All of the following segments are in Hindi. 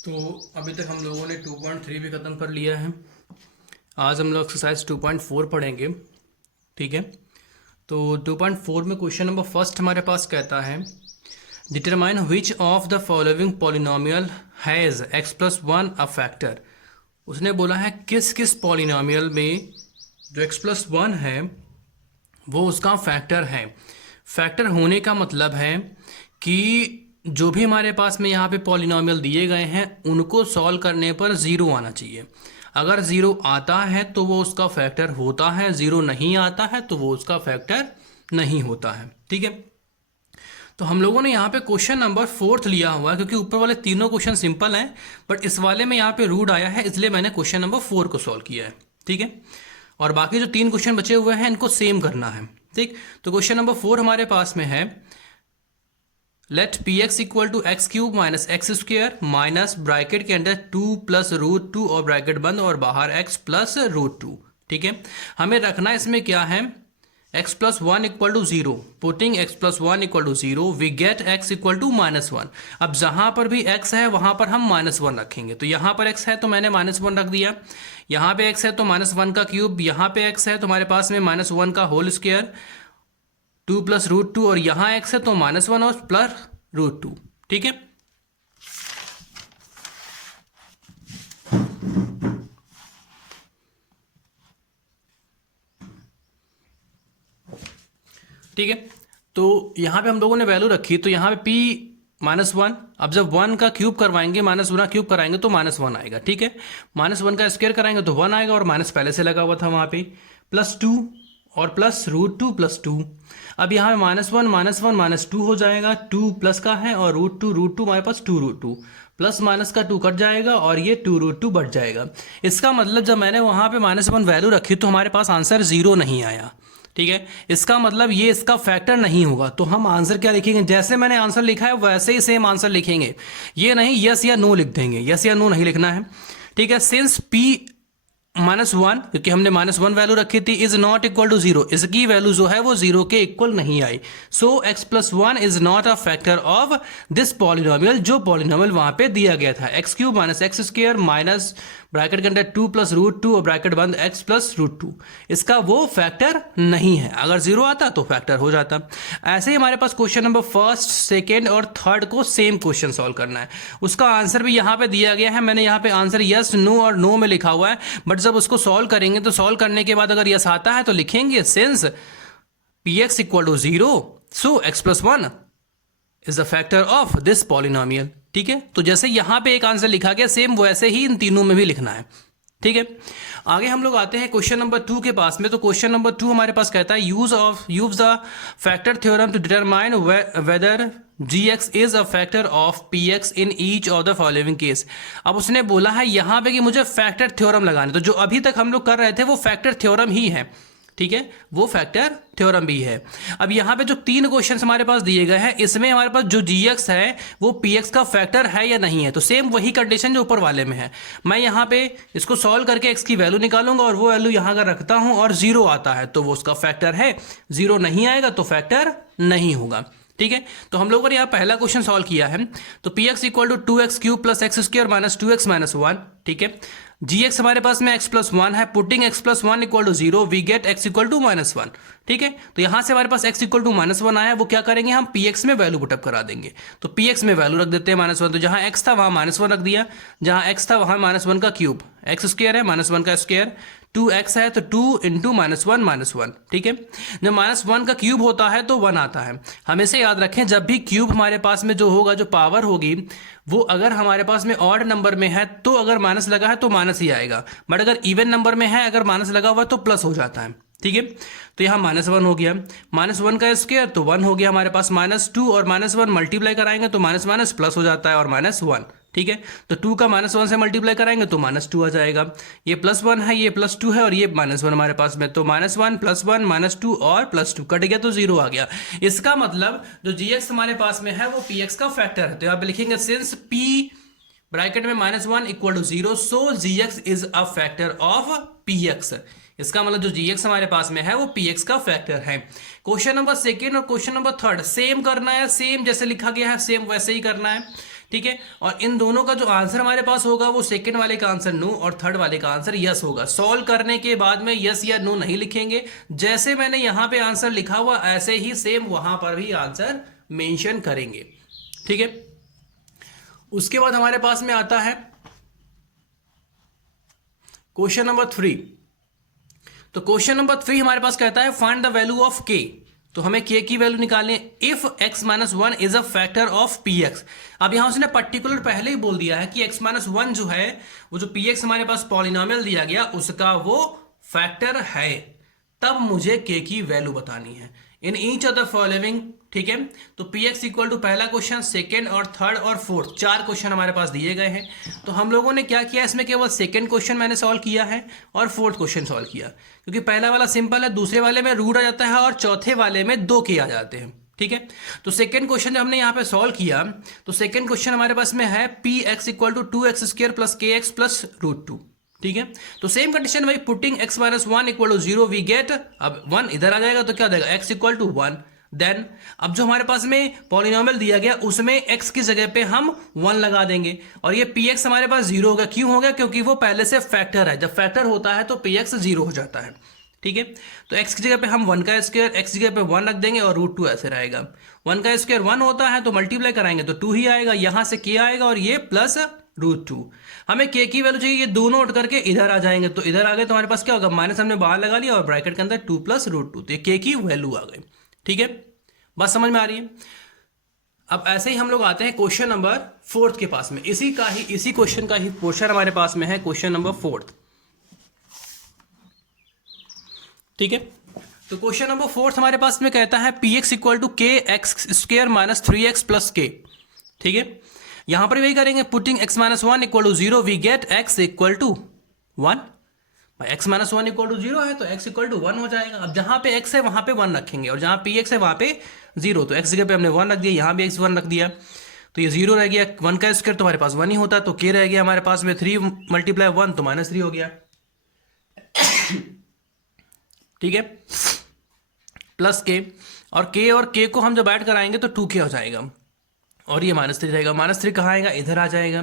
तो अभी तक हम लोगों ने 2.3 भी ख़त्म कर लिया है। आज हम लोग एक्सरसाइज 2.4 पढ़ेंगे। ठीक है, तो 2.4 में क्वेश्चन नंबर फर्स्ट हमारे पास कहता है determine which of the following polynomial has x plus one a factor. उसने बोला है किस किस पॉलिनोमियल में जो x प्लस वन है वो उसका फैक्टर है। फैक्टर होने का मतलब है कि जो भी हमारे पास में यहाँ पे पॉलिनोमियल दिए गए हैं उनको सॉल्व करने पर ज़ीरो आना चाहिए। अगर ज़ीरो आता है तो वो उसका फैक्टर होता है, ज़ीरो नहीं आता है तो वो उसका फैक्टर नहीं होता है। ठीक है, तो हम लोगों ने यहाँ पे क्वेश्चन नंबर फोर्थ लिया हुआ है क्योंकि ऊपर वाले तीनों क्वेश्चन सिंपल हैं, बट इस वाले में यहाँ पे रूट आया है इसलिए मैंने क्वेश्चन नंबर 4 को सॉल्व किया है। ठीक है, और बाकी जो तीन क्वेश्चन बचे हुए हैं इनको सेम करना है। ठीक, तो क्वेश्चन नंबर 4 हमारे पास में है let p x equal to x cube minus x square minus bracket के अंदर 2 प्लस रूट 2 और ब्रैकेट बंद और बाहर x प्लस रूट 2। ठीक है, हमें रखना इसमें क्या है x plus one equal to zero. Putting x plus one equal to zero we get x equal to minus one. अब जहां पर भी x है वहां पर हम माइनस वन रखेंगे, तो यहां पर x है तो मैंने माइनस वन रख दिया, यहां पे x है तो माइनस वन का क्यूब, यहां पे x है तो हमारे पास में माइनस वन का होल स्क्वायर 2 प्लस रूट 2 और यहां x है तो माइनस वन और प्लस रूट 2। ठीक है, ठीक है, तो यहां पे हम लोगों ने वैल्यू रखी, तो यहां पे p माइनस वन। अब जब वन का क्यूब करवाएंगे, माइनस वन क्यूब कराएंगे तो माइनस वन आएगा। ठीक है, माइनस वन का स्क्वायर कराएंगे तो वन आएगा और माइनस पहले से लगा हुआ था वहां पे, प्लस टू और प्लस रूट 2 प्लस 2। अब यहाँ पे माइनस वन माइनस टू हो जाएगा, 2 प्लस का है और रूट टू हमारे पास 2 रूट 2 प्लस माइनस का 2 कट जाएगा और ये 2 रूट 2 बढ़ जाएगा। इसका मतलब जब मैंने वहाँ पे माइनस वन वैल्यू रखी तो हमारे पास आंसर जीरो नहीं आया। ठीक है, इसका मतलब ये इसका फैक्टर नहीं होगा। तो हम आंसर क्या लिखेंगे, जैसे मैंने आंसर लिखा है वैसे ही सेम आंसर लिखेंगे, ये नहीं यस या नो लिख देंगे, यस या नो नहीं लिखना है। ठीक है, सिंस p माइनस वन, क्योंकि हमने माइनस वन वैल्यू रखी थी, is not equal to zero, इसकी वैल्यू जो है वो जीरो के इक्वल नहीं आई। So x plus one is not a factor of this polynomial, जो पॉलिनोमियल वहां पे दिया गया था, X cube minus X square minus bracket के अंदर 2 प्लस रूट 2 और ब्रैकेट बंद x प्लस रूट 2, इसका वो फैक्टर नहीं है। अगर जीरो आता तो फैक्टर हो जाता। ऐसे ही हमारे पास क्वेश्चन नंबर फर्स्ट, सेकेंड और थर्ड को सेम क्वेश्चन सॉल्व करना है। उसका आंसर भी यहाँ पे दिया गया है, मैंने यहाँ पे आंसर यस नो और नो में लिखा हुआ है, बट जब उसको सॉल्व करेंगे तो सॉल्व करने के बाद अगर यस आता है तो लिखेंगे since p x equal to zero so x plus one is the factor of this polynomial. ठीक है, तो जैसे यहां पे एक आंसर लिखा गया सेम वैसे ही इन तीनों में भी लिखना है। ठीक है, आगे हम लोग आते हैं क्वेश्चन नंबर 2 के पास में। तो क्वेश्चन नंबर 2 हमारे पास कहता है use the factor theorem to determine whether gx is a factor of px in each of the following case. अब उसने बोला है यहां पे कि मुझे फैक्टर थ्योरम लगाने, तो जो अभी तक हम लोग कर रहे थे वो फैक्टर थ्योरम ही है। ठीक है, वो फैक्टर थ्योरम भी है। अब यहाँ पे जो तीन क्वेश्चंस हमारे पास दिए गए हैं इसमें हमारे पास जो gx है वो px का फैक्टर है या नहीं है, तो सेम वही कंडीशन जो ऊपर वाले में है। मैं यहाँ पे इसको सॉल्व करके x की वैल्यू निकालूंगा और वो वैल्यू यहाँ अगर रखता हूँ और जीरो आता है तो वो उसका फैक्टर है, जीरो नहीं आएगा तो फैक्टर नहीं होगा। ठीक है, तो हम लोगों ने यहाँ पहला क्वेश्चन सॉल्व किया है, तो p x equal to 2x cube plus x square minus 2x minus one. ठीक है, gx हमारे पास में x प्लस वन है, putting x plus one equal to zero we get x equal to minus one. ठीक है, तो यहां से हमारे पास x equal to minus one आया, वो क्या करेंगे हम px में वैल्यू पुटअप करा देंगे, तो px में वैल्यू रख देते हैं माइनस वन, तो जहां x था वहां माइनस वन रख दिया, जहां x था वहां माइनस वन का क्यूब, एक्स स्क्वायर है माइनस वन का स्क्वायर, 2x है तो 2 इंटू माइनस वन। ठीक है, जब माइनस वन का क्यूब होता है तो वन आता है। हमेशा याद रखें जब भी क्यूब हमारे पास में जो होगा, जो पावर होगी वो अगर हमारे पास में ऑड नंबर में है तो अगर माइनस लगा है तो माइनस ही आएगा, बट अगर इवन नंबर में है अगर माइनस लगा हुआ तो प्लस हो जाता है। ठीक है, तो यहाँ माइनस वन हो गया, माइनस वन का स्क्वायर तो वन हो गया हमारे पास, माइनस टू और माइनस वन मल्टीप्लाई कराएंगे तो माइनस माइनस प्लस हो जाता है और माइनस वन। ठीक है, तो 2 का माइनस वन से मल्टीप्लाई कराएंगे तो माइनस टू आ जाएगा, ये प्लस वन है ये प्लस टू है और ये माइनस वन हमारे पास में, तो minus one plus one minus two और प्लस टू कट गया तो जीरो आ गया। इसका मतलब जो gx हमारे पास में है वो px का फैक्टर है, तो यहाँ पे लिखेंगे सिंस p ब्रैकेट में minus one equal to zero so gx is a factor of px। इसका मतलब जो gx हमारे पास में है वो px का फैक्टर है। क्वेश्चन नंबर सेकेंड और क्वेश्चन नंबर थर्ड सेम करना है, सेम जैसे लिखा गया है सेम वैसे ही करना है, ठीक है। और इन दोनों का जो आंसर हमारे पास होगा वो सेकंड वाले का आंसर नो और थर्ड वाले का आंसर यस होगा। सॉल्व करने के बाद में यस या नो नहीं लिखेंगे, जैसे मैंने यहां पे आंसर लिखा हुआ ऐसे ही सेम वहां पर भी आंसर मेंशन करेंगे, ठीक है। उसके बाद हमारे पास में आता है क्वेश्चन नंबर 3। तो क्वेश्चन नंबर 3 हमारे पास कहता है फाइंड द वैल्यू ऑफ के। तो हमें के की वैल्यू निकालनी है if x minus one is a factor of P x. अब यहां उसने पर्टिकुलर पहले ही बोल दिया है कि x माइनस वन जो है वो जो पी एक्स हमारे पास पॉलिनोमियल दिया गया उसका वो फैक्टर है, तब मुझे के की वैल्यू बतानी है इन ईच ऑफ द फॉलोइंग, ठीक है। तो पी एक्स इक्वल टू पहला क्वेश्चन, सेकेंड और थर्ड और फोर्थ 4 क्वेश्चन हमारे पास दिए गए हैं। तो हम लोगों ने क्या किया, इसमें केवल सेकेंड क्वेश्चन मैंने सॉल्व किया है और फोर्थ क्वेश्चन सॉल्व किया, क्योंकि पहला वाला सिंपल है, दूसरे वाले में रूट आ जाता है और चौथे वाले में 2 के आ जाते हैं, ठीक है। तो सेकेंड क्वेश्चन जब हमने यहाँ पे सॉल्व किया तो सेकेंड क्वेश्चन हमारे पास में है p x equal to 2x² plus k x plus √2, ठीक है। तो सेम कंडीशन भाई putting x minus one equal to 0 we get, अब 1 इधर आ जाएगा तो क्या देगा x इक्वल टू 1। देन अब जो हमारे पास में पॉलिनोमियल दिया गया उसमें x की जगह पे हम 1 लगा देंगे और ये px हमारे पास 0 होगा। क्यों होगा, क्योंकि वो पहले से फैक्टर है, जब फैक्टर होता है तो px 0 हो जाता है, ठीक है। तो x की जगह पे हम 1 का स्क्वायर, x की जगह पे 1 रख देंगे और √2 ऐसे रहेगा। 1 का स्क्वायर 1 होता है तो मल्टीप्लाई कराएंगे तो 2 ही आएगा, यहां से k आएगा और ये प्लस √2। हमें k की वैल्यू चाहिए, ये दोनों उठ करके इधर आ जाएंगे, तो इधर आ गए तो हमारे पास क्या होगा, माइनस हमने बाहर लगा लिया और ब्रैकेट के अंदर 2 प्लस √2, तो ये k की वैल्यू आ गई, ठीक है। बात समझ में आ रही है। अब ऐसे ही हम लोग आते हैं क्वेश्चन नंबर 4 के पास में, इसी क्वेश्चन का ही पोर्शन हमारे पास में है क्वेश्चन नंबर 4, ठीक है। तो क्वेश्चन नंबर 4 हमारे पास में कहता है p x equal to k x square minus 3x plus k, ठीक है। यहां पर वही करेंगे putting x minus one equal to 0 we get x equal to 1। x minus one equal to 0 है तो x इक्वल टू 1 हो जाएगा। अब जहां पे x है वहां पे 1 रखेंगे और जहां पी एक्स है वहां पे 0, तो x जगह पे हमने 1 रख दिया, यहां भी x 1 रख दिया, तो ये 0 रह गया। 1 का स्क्वायर तो हमारे पास 1 ही होता है, तो k रह गया हमारे पास में 3 मल्टीप्लाई 1 तो -3 हो गया, ठीक है, प्लस k। और k को हम जब ऐड कराएंगे तो 2k हो जाएगा और ये -3 रहेगा। -3 कहाँ आएगा, इधर आ जाएगा,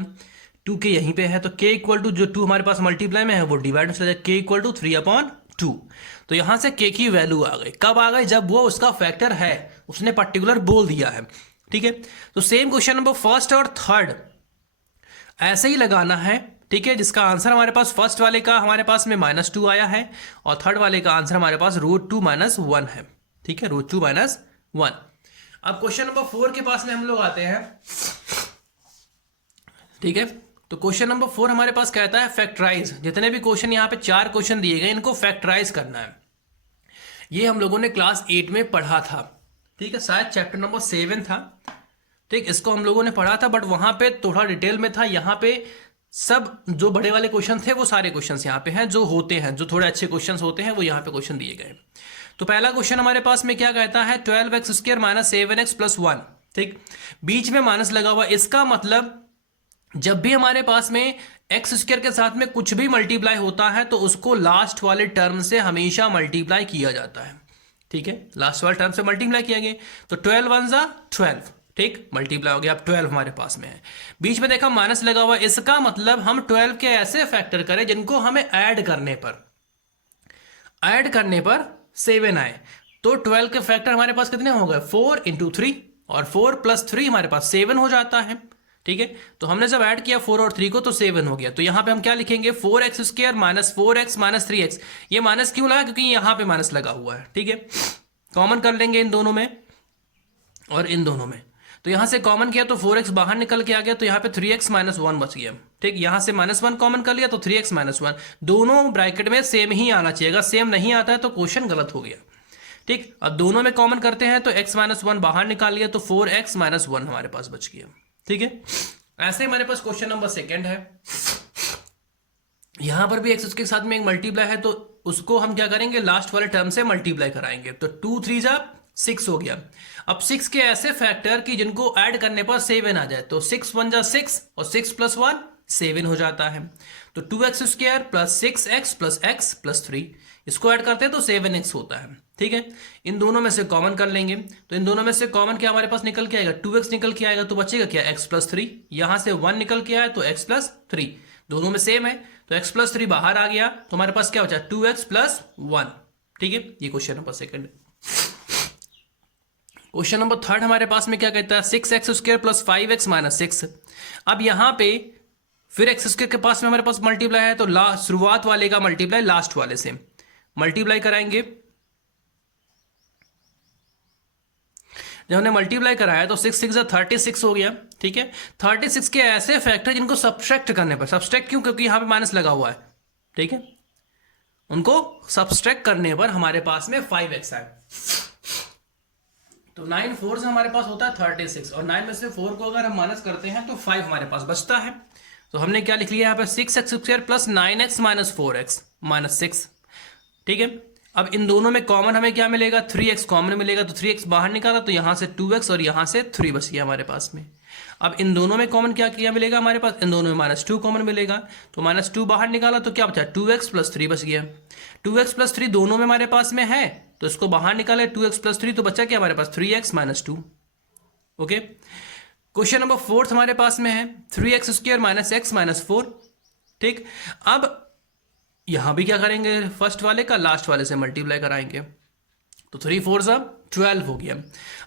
2k यहीं पे है, तो k इक्वल टू जो 2 हमारे पास मल्टीप्लाई में है वो डिवाइड में चला जाएगा, k इक्वल टू 3/2। तो यहां से k की वैल्यू आ गई, कब आ गई, जब वो उसका फैक्टर है, उसने पर्टिकुलर बोल दिया है, ठीक है। तो सेम क्वेश्चन नंबर फर्स्ट और थर्ड ऐसे ही लगाना है, ठीक है, जिसका आंसर हमारे पास फर्स्ट वाले का हमारे पास में -2 आया है और थर्ड वाले का आंसर हमारे पास √2 - 1 है, ठीक है, √2 - 1। अब क्वेश्चन नंबर 4 के पास में हम लोग आते हैं, ठीक है। तो क्वेश्चन नंबर 4 हमारे पास कहता है फैक्टराइज। जितने भी क्वेश्चन यहाँ पे 4 क्वेश्चन दिए गए इनको फैक्टराइज करना है। ये हम लोगों ने क्लास 8 में पढ़ा था, ठीक है, शायद चैप्टर नंबर 7 था, ठीक, इसको हम लोगों ने पढ़ा था, बट वहां पे थोड़ा डिटेल में था। यहाँ पे सब जो बड़े वाले क्वेश्चन थे वो सारे क्वेश्चंस यहाँ पे हैं, जो होते हैं, जो थोड़े अच्छे क्वेश्चंस होते हैं वो यहाँ पे क्वेश्चन दिए गए। तो पहला क्वेश्चन हमारे पास में क्या कहता है 12x² - 7x + 1, ठीक, बीच में माइनस लगा हुआ, इसका मतलब जब भी हमारे पास में x² के साथ में कुछ भी मल्टीप्लाई होता है तो उसको लास्ट वाले टर्म से हमेशा मल्टीप्लाई किया जाता है, ठीक है, लास्ट वाले टर्म से मल्टीप्लाई किया गया। तो 12 × 1 = 12, ठीक, मल्टीप्लाई हो गया, अब 12 हमारे पास में है, बीच में देखा माइनस लगा हुआ, इसका मतलब हम 12 के ऐसे फैक्टर करें जिनको हमें ऐड करने पर 7 आए। तो 12 के फैक्टर हमारे पास कितने हो गए, 4 × 3, और 4 + 3 हमारे पास 7 हो जाता है, ठीक है। तो हमने जब ऐड किया 4 और 3 को तो 7 हो गया। तो यहां पे हम क्या लिखेंगे 4x² - 4x - 3x। ये माइनस क्यों लगा, क्योंकि यहां पे माइनस लगा हुआ है, ठीक है। कॉमन कर लेंगे इन दोनों में और इन दोनों में, तो यहां से कॉमन किया तो 4x बाहर निकल के आ गया, तो यहाँ पे 3x - 1 बच गया, ठीक। यहां से -1 कॉमन कर लिया तो 3x - 1, दोनों ब्रैकेट में सेम ही आना चाहिए, अगर सेम नहीं आता है तो क्वेश्चन गलत हो गया, ठीक। अब दोनों में कॉमन करते हैं तो x - 1 बाहर निकाल लिया तो 4x - 1 हमारे पास बच गया, ठीक है। ऐसे हमारे पास क्वेश्चन नंबर 2 है, यहां पर भी x के साथ में एक मल्टीप्लाई है तो उसको हम क्या करेंगे, लास्ट वाले टर्म से मल्टीप्लाई कराएंगे, तो 2 × 3 = 6 हो गया। अब 6 के ऐसे फैक्टर कि जिनको ऐड करने पर 7 आ जाए, तो 6 × 1 = 6 और 6 + 1 7 हो जाता है। तो 2x² + 6x + x + 3, इसको ऐड करते हैं तो 7x होता है, ठीक है। इन दोनों में से कॉमन कर लेंगे, तो इन दोनों में से कॉमन क्या हमारे पास निकल के आएगा, 2x निकल के आएगा, तो बचेगा क्या, x+3। यहां से 1 निकल के आया तो x+3, दोनों में सेम है, तो x+3 बाहर आ गया, तो हमारे पास क्या बचा, 2x+1, ठीक है। ये question number second. Question number third हमारे पास में क्या कहता है, 6x² + 5x - 6। अब यहां पे फिर x² के पास में हमारे पास मल्टीप्लाई है, तो शुरुआत वाले का मल्टीप्लाई लास्ट वाले से मल्टीप्लाई कराएंगे। जब हमने मल्टीप्लाई कराया तो 6 6 36 हो गया, ठीक है। 36 के ऐसे फैक्टर जिनको सब्सट्रैक्ट करने पर, सब्सट्रैक्ट क्यों, क्योंकि यहां पे माइनस लगा हुआ है, ठीक है, उनको सब्सट्रैक्ट करने पर हमारे पास में 5x आए। तो 9 4 से हमारे पास होता है 36, और 9 में से 4 को अगर हम माइनस करते हैं तो 5 हमारे पास बचता है। तो हमने क्या लिख लिया यहाँ पे, 6x² + 9x - 4x - 6, ठीक है। अब इन दोनों में कॉमन हमें क्या मिलेगा, 3x कॉमन मिलेगा, तो 3x बाहर निकाला तो यहां से 2x और यहां से 3 बच गया हमारे पास में। अब इन दोनों में कॉमन क्या मिलेगा हमारे पास, इन दोनों में -2 कॉमन मिलेगा, तो -2 बाहर निकाला तो क्या बचा, 2x + 3 बच गया। 2x + 3 दोनों में हमारे पास में है, तो इसको बाहर निकाले, 2x + 3, तो बचा क्या हमारे पास, 3x - 2, okay. Question number fourth हमारे पास में है 3x² - x - 4, ठीक। अब यहां भी क्या करेंगे, फर्स्ट वाले का लास्ट वाले से मल्टीप्लाई कराएंगे, तो 3 4 12 हो गया।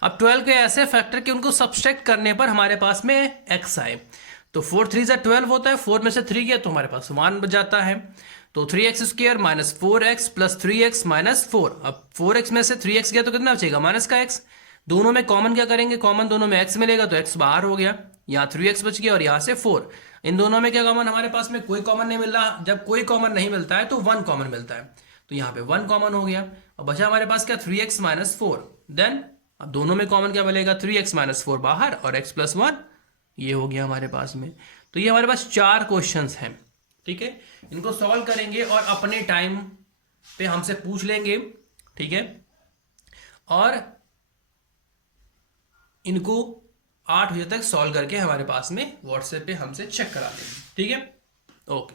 अब 12 के ऐसे फैक्टर के उनको सब्सट्रैक्ट करने पर हमारे पास में x आए, तो 4 3 12 होता है, 4 में से 3 गया तो हमारे पास 1 बच जाता है। तो 3x² - 4x + 3x - 4। अब 4x में से 3x गया तो कितना बचेगा, माइनस का x। दोनों में कॉमन क्या करेंगे, कॉमन दोनों में x मिलेगा, तो x बाहर हो गया, यहाँ 3x बच गया और यहाँ से 4। इन दोनों में क्या कॉमन, हमारे पास में कोई कॉमन नहीं मिल रहा, जब कोई कॉमन नहीं मिलता है तो 1 कॉमन मिलता है, तो यहाँ पे 1 कॉमन हो गया। और बचा हमारे पास क्या, 3x - 4। देन अब दोनों में कॉमन क्या मिलेगा, 3x - 4 बाहर और x+1, ये हो गया हमारे पास में। तो ये हमारे पास 4 क्वेश्चंस हैं, ठीक है। इनको सॉल्व करेंगे और अपने टाइम पे हमसे पूछ लेंगे, ठीक है, और इनको 8 बजे तक सॉल्व करके हमारे पास में व्हाट्सएप पे हमसे चेक करा देंगे, ठीक है, ओके।